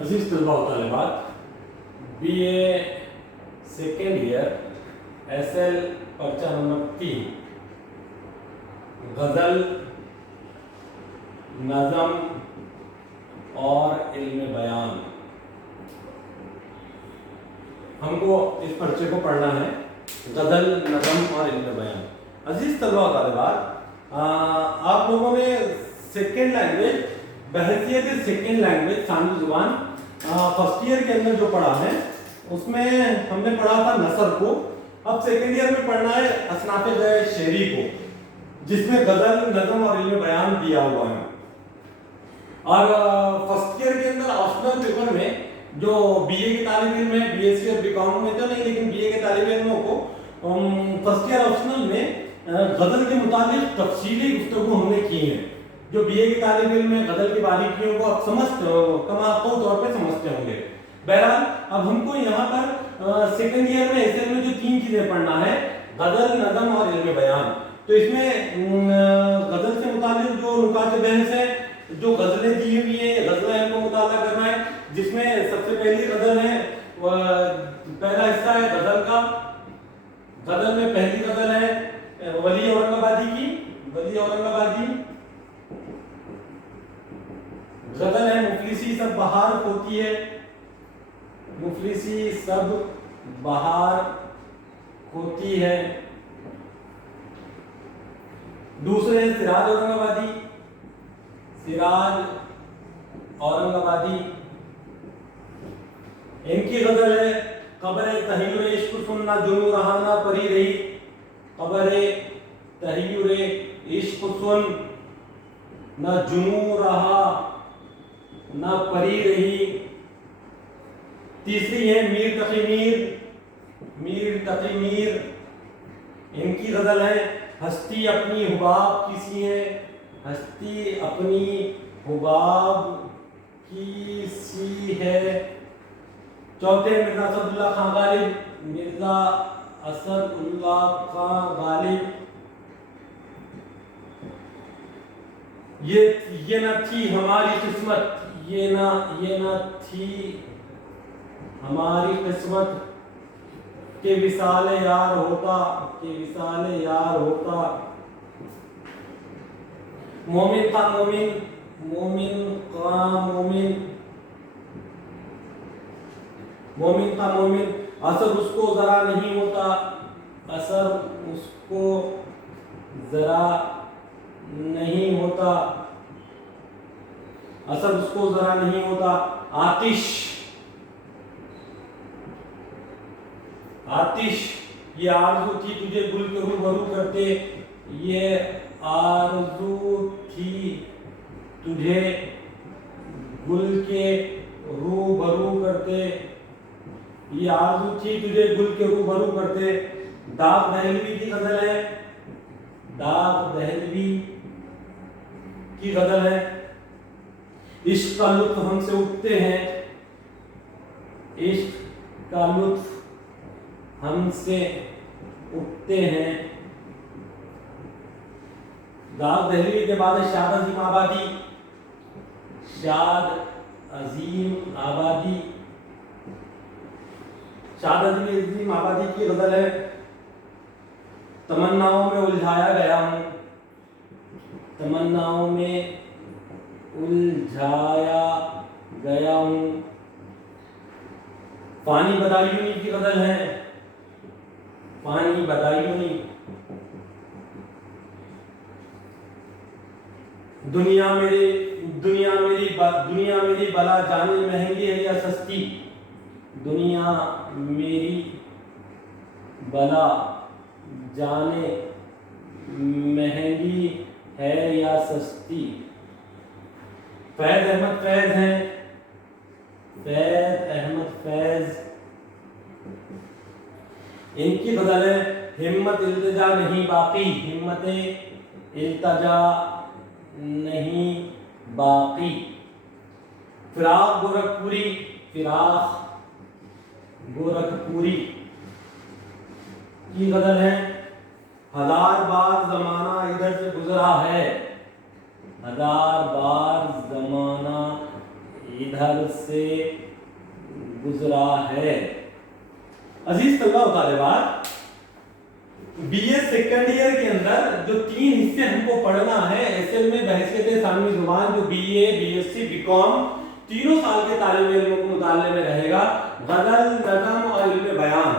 عزیز طلباء و طالبات، B A second year S L پرچہ نمبر 3 غزل، نظم اور علم بیان، ہم کو اس پرچے کو پڑھنا ہے، غزل، نظم اور علم بیان۔ عزیز طلباء و طالبات، آپ لوگوں نے سیکنڈ لینگویج بحیثیت سیکنڈ لینگویج ثانوی زبان فرسٹ ایئر کے اندر جو پڑھا ہے اس میں ہم نے پڑھا تھا نثر کو۔ اب سیکنڈ ایئر میں پڑھنا ہے اصناف غیر شعری کو، جس میں غزل، نظم اور علم بیان دیا ہوا ہے۔ اور فرسٹ ایئر کے اندر آپشنل پیپر میں جو بی اے کے طالب علم ہے، بی ایس سی اور بی کام میں تو نہیں، لیکن بی اے کے طالب علموں کو فرسٹ ایئر آپشنل میں غزل کے متعلق تفصیلی گفتگو ہم نے کی ہے۔ جو بی اے کے طالب علم میں غزل کی باریکیوں کو آپ سمجھتے ہو، کماقو طور پہ سمجھتے ہوں گے۔ بہرحال اب ہم کو یہاں پر سیکنڈ ایئر میں ایسے میں جو 3 چیزیں پڑھنا ہے، غزل، نظم اور علم بیان۔ تو اس میں غزل سے متعلق جو نکات بحث ہے، جو غزلیں دی ہوئی ہیں، غزلیں کو مطالعہ کرنا ہے، جس میں سب سے پہلی غزل ہے، پہلا حصہ ہے غزل کا۔ غزل میں پہلی غزل ہے ولی اورنگ آبادی کی، ولی اورنگ آبادی غزل ہے مفلسی سب بہار ہوتی ہے، مفلسی سب بہار ہوتی ہے۔ دوسرے ہیں سراج اورنگ آبادی، سراج اورنگ آبادی، ان کی غزل ہے قبر تحیر عشق سن نہ جنو رہا نہ پری رہی، قبر تحیر عشق سن نہ جنو رہا نہ پری رہی۔ تیسری ہے میر تقی میر، میر تقی میر، ان کی غزل ہے ہستی اپنی حباب کی سی ہے، ہستی اپنی حباب کی سی ہے۔ چوتھے مرزا اسد اللہ خان غالب، مرزا اسد اللہ خان غالب، یہ نہ تھی ہماری قسمت، یہ نہ تھی ہماری قسمت کہ وصال یار ہوتا، کہ وصال یار ہوتا۔ مومن کا مومن، مومن کا مومن، مومن کا مومن، اثر اس کو ذرا نہیں ہوتا، اثر اس کو ذرا نہیں ہوتا، اثر اس کو ذرا نہیں ہوتا۔ آتش، آتش، یہ آرزو تھی تجھے گل کے روبرو کرتے، یہ آرزو تھی تجھے گل کے روبرو کرتے، یہ آرزو تھی تجھے گل کے روبرو کرتے۔ داغ دہلوی کی غزل ہے، داغ دہلوی کی غزل ہے عشق کا لطف ہم سے اٹھتے ہیں، عشق کا لطف ہم سے اٹھتے ہیں۔ داغ دہلوی کے بعد شاد عظیم آبادی، شاد عظیم آبادی، شاد عظیم آبادی کی غزل ہے تمناؤں میں الجھایا گیا ہوں، تمناؤں میں الجھایا گیا ہوں۔ فانی بدایونی کی غزل ہے، فانی بدایونی، دنیا میری بلا جانے مہنگی ہے یا سستی، دنیا میری بلا جانے مہنگی ہے یا سستی۔ فیض احمد فیض ہیں، فیض احمد فیض، ان کی غزل ہے ہمت التجا نہیں باقی، ہمت التجا نہیں باقی۔ فراق گورکھپوری، فراق گورکھپوری کی غزل ہے ہزار بار زمانہ ادھر سے گزرا ہے، ہزار بار زمانہ इधर से गुजरा है। अजीज तलबा व तालिबात, बीए सेकंड ईयर के अंदर जो 3 हिस्से हमको पढ़ना है एसएल में बहसियत सानवी जुबान, जो बीए, बीएससी, बीकॉम तीनों साल के तालिब इल्मों को मुताले में रहेगा, गजल, नज़म और इल्म बयान।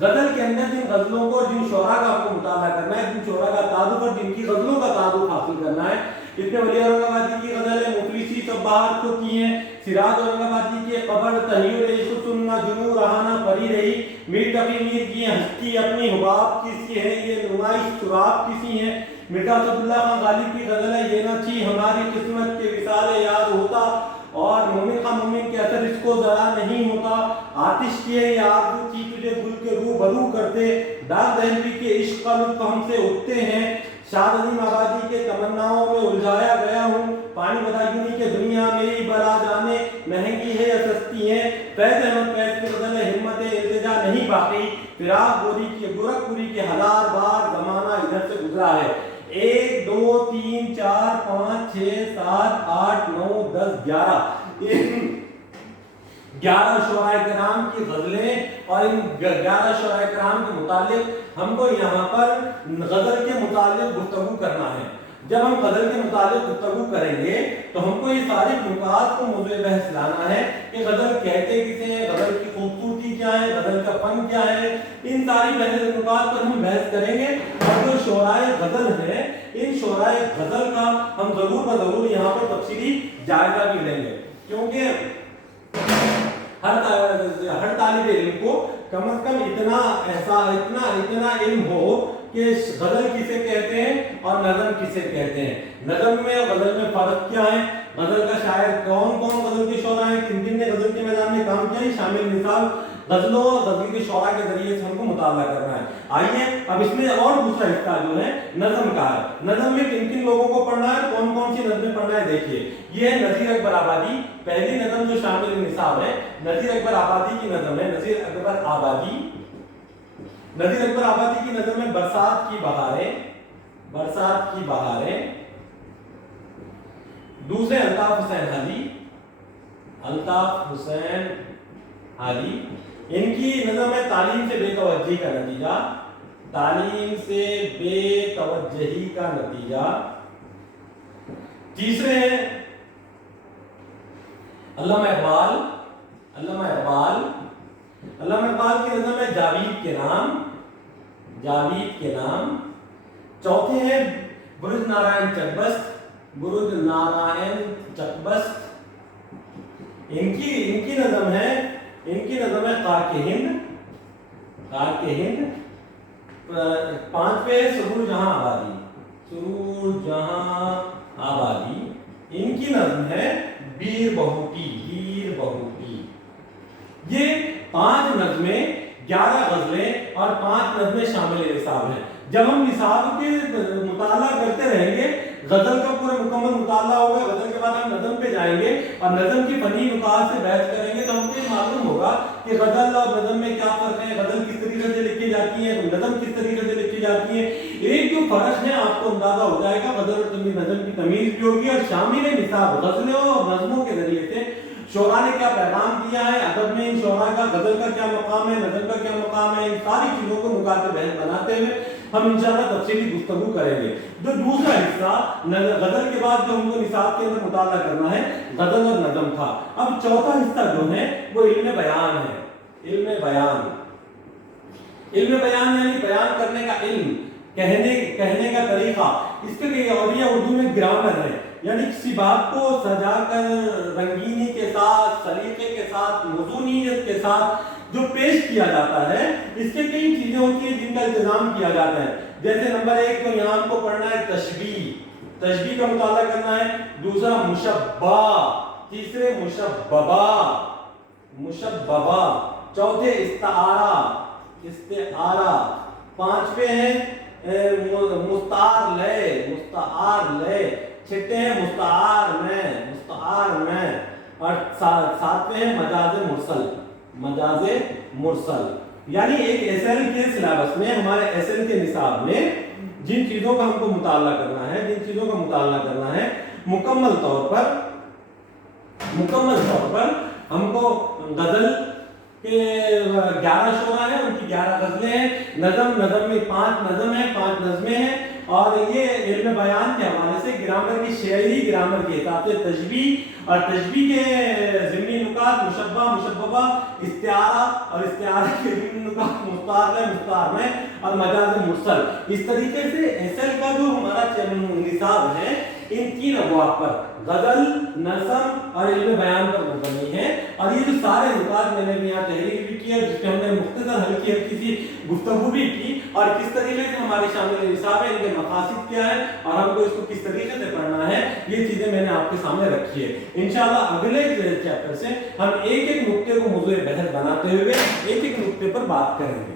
गजल के अंदर जिन गजलों को, जिन शोरा का आपको मुताला करना है, जिन शोरा का तारुफ और जिनकी गजलों का तारुफ हासिल करना है। इब्न वली औरंगाबादी की गजल है, मुफलिसी सब बाहर को की है, सिराज औरंगाबादी की कबर तहियुर इश्क सुन्ना जुनू रहाना परी रही, मीर तकी मीर की हस्ती अपनी हुबाब किसी है, ये नुमाइश सुराब किसी है। मिर्जा असदुल्लाह खान गालिब की गजल है, ये ना ची हमारी किस्मत के विसाल याद होता, और मोमिन का मोमिन के असर इसको जरा नहीं होता, आतिश की है या आग की तुझे गुल के रूह भरू करते, दाग दहलवी के इश्क का लुत्फ हमसे उठते हैं, शाद अजीम आबादी के तमन्नाओं में उलझाया गया हूँ, पानी बदायूनी के दुनिया मेरी बला जाने महंगी है या सस्ती है, फैज अहमद फैज के बदले हिम्मत इल्तिजा नहीं बाकी, फिराक गोरी की गोरखपुरी के हजार बार जमाना इधर से गुजरा है। 1 2 3 4 5 6 7 8 9 10 11 11 शोराए कराम की गजलें, और इन 11 शोराए कराम के मुतालिक हमको यहाँ पर गजल के मुतालिक गुफ्तगू करना है। जब हम गजल के मुतालिक गुफ्तगू करेंगे तो हमको ये सारे नुकात को मौज़ूए बहस लाना है कि गजल कहते किसे हैं, गजल की खूबसूरती क्या है, गजल का फन क्या है, इन सारी नुकात पर हम बहस करेंगे। और जो शोराए गजल है, इन शोराए गजल का हम जरूर व जरूर यहाँ पर तफसीली जायजा भी लेंगे, क्योंकि हर तालिब इल्म को कम से कम इतना इल्म हो कि गजल किसे कहते हैं और नज़म किसे कहते हैं, नज़म में और गजल में फर्क क्या है, गजल का शायर कौन कौन गजल के शोरा हैं, किन किन ने गजल के मैदान में काम किया है, शामिल मिसाल गजलों और गजल के शोरा के जरिए से हमको मुताला करना है। आइए अब इसमें और दूसरा हिस्सा जो है नज़म का है। नज़म में किन किन लोगों को पढ़ना है, कौन कौन सी नज़में पढ़ना है, देखिए ये है नज़ीर अकबर आबादी, पहली नज़म जो शामिल निसाब है नज़ीर अकबर आबादी की नज़म है। नज़ीर अकबर आबादी की नज़म है बरसात की बहारें। दूसरे अल्ताफ हुसैन हाली, इनकी नज़म है तालीम से बेतवज्जही का नतीजा। तीसरे हैं अल्लामा इकबाल की नज़म है जावीद के नाम। चौथे हैं बुरुज नारायण चकबस्त, इनकी नज़म है कार के हिंद। पांचवे सुरूर जहां आबादी, इनकी नज़म है बीर बहूटी। ये 5 नज़में, 11 गजलें और 5 नज़में शामिल निसाब हैं। जब हम निसाब के मुताला करते रहेंगे, गजल का पूरा मुकम्मल मुताला होगा, गजल के बाद हम नज़म पे जाएंगे और नज़म की फनी नुकात से बहस करेंगे, तो हमको ये मालूम होगा कि गजल और नज़म में क्या फर्क है, गजल किस तरीके से लिखी जाती है, नज़म किस तरीके से लिखी जाती है। एक जो फर्क है आपको अंदाजा हो जाएगा, गजल और नज़म की तमीज भी होगी। और शामिल निसाब गजलों और नज़मों के जरिए से शोरा ने क्या पैगाम दिया है, अदब में इन शोरा का, गजल का क्या मकाम है, नज़म का क्या मकाम है, इन सारी चीज़ों को नुकात बहस बनाते हुए हम इंशाअल्लाह तफसीली गुफ्तगू करेंगे। जो दूसरा हिस्सा गजल के बाद जो हमको निसाब के अंदर मुताला करना है, गजल और नज़म था। अब चौथा हिस्सा जो है वो इल्म बयान है। इल्म बयान यानी बयान करने का इल्म, कहने का तरीका। इसके लिए और ये उर्दू में ग्रामर है, यानी किसी बात को सजाकर रंगीनी के साथ, सलीके के साथ, मौजूनियत के साथ जो पेश किया जाता है, इसके कई चीजें होती हैं जिनका इंतजाम किया जाता है। जैसे नंबर 1 तो यहाँ हमको पढ़ना है तशबीह का मुताला करना है। दूसरा मुशब्बा, तीसरे मुशब्बा, चौथे इस्तारा, पांचवे हैं मुस्तार लय, छठे हैं मुस्तार में, और सातवें हैं मजाजे मुरसल। यानी एक एसएल के सिलेबस में, हमारे एसएल के निसाब में जिन चीजों का हमको मुताला करना है, मुकम्मल तौर पर मुकम्मल तौर पर हमको गजल के 11 शोरा है, उनकी 11 गजलें हैं, नज़म में 5 नज़म है, 5 नज़में हैं, और ये इल्म बयान के हवाले से ग्रामर की शेयरी, ग्रामर के हिसाब से तशबीह और तशबीह के ज़िमनी नुकात, मुशब्बा, मुशब्बा, इस्तिआरा और इस्तिआरा के ज़िमनी नुकात, मुस्तार में और मजाज मुरसल। इस तरीके से एसएल का जो हमारा निसाब है इन 3 अबवाब पर गजल, नज़म और इल्म बयान पर मुबनी है। और ये जो सारे नुकात मैंने भी यहाँ तहरीर भी किया, जिसमें हमने मुख्तसर हल्की सी गुफ्तगू भी की, और किस तरीके से हमारी शामिल निसाब है, इनके मकासद क्या है और हमको इसको किस तरीके से पढ़ना है, ये चीज़ें मैंने आपके सामने रखी है। इंशाअल्लाह अगले चैप्टर से हम एक एक नुक्ते को मौजूए बहस बनाते हुए एक एक नुक्ते पर बात करेंगे।